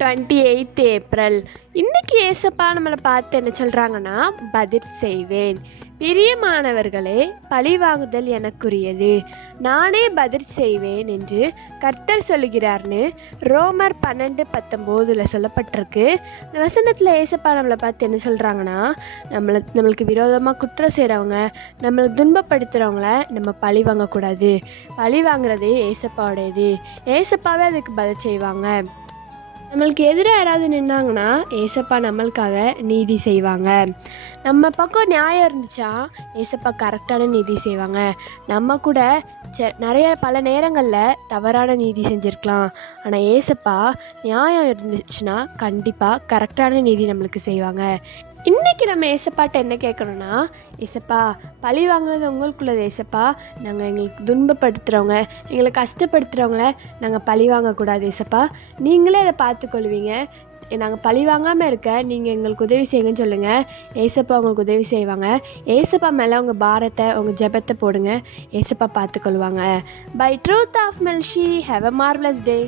28th April. இன்றைக்கி ஏசப்பா நம்மளை பார்த்து என்ன சொல்கிறாங்கன்னா, பதில் செய்வேன். பிரியமானவர்களே, பழிவாங்குதல் எனக்குரியது, நானே பதில் செய்வேன் என்று கர்த்தர் சொல்லுகிறார்னு ரோமர் 12:19 சொல்லப்பட்டிருக்கு. இந்த வசனத்தில் ஏசப்பா நம்மளை பார்த்து என்ன சொல்கிறாங்கன்னா, நம்மளுக்கு விரோதமாக குற்றம் செய்கிறவங்க, நம்மளை துன்பப்படுத்துகிறவங்கள நம்ம பழி வாங்கக்கூடாது. பழி வாங்குறது ஏசப்பாவுடையது. ஏசப்பாவே அதுக்கு பதில் செய்வாங்க. நம்மளுக்கு எதிராக யாராவது நின்னாங்கன்னா ஏசப்பா நம்மளுக்காக நீதி செய்வாங்க. நம்ம பக்கம் நியாயம் இருந்துச்சா ஏசப்பா கரெக்டான நீதி செய்வாங்க. நம்ம கூட பல நேரங்களில் தவறான நீதி செஞ்சுருக்கலாம். ஆனால் ஏசப்பா நியாயம் இருந்துச்சுன்னா கண்டிப்பாக கரெக்டான நீதி நம்மளுக்கு செய்வாங்க. இன்றைக்கி நம்ம ஏசப்பாட்ட என்ன கேட்கணுன்னா, ஏசப்பா பழி வாங்குறது உங்களுக்குள்ளது ஏசப்பா. நாங்கள் எங்களுக்கு துன்பப்படுத்துகிறவங்க, எங்களை கஷ்டப்படுத்துகிறவங்கள நாங்கள் பழி வாங்கக்கூடாது ஏசப்பா. நீங்களே அதை பார்த்துக்கொள்வீங்க. நாங்கள் பழி வாங்காமல் இருக்க நீங்கள் எங்களுக்கு உதவி செய்யுங்கன்னு சொல்லுங்கள். ஏசப்பா உங்களுக்கு உதவி செய்வாங்க. ஏசப்பா மேலே உங்கள் பாரத்தை, உங்கள் ஜெபத்தை போடுங்க. ஏசப்பா பார்த்துக்கொள்வாங்க. By truth of Melshi, have a marvellous day.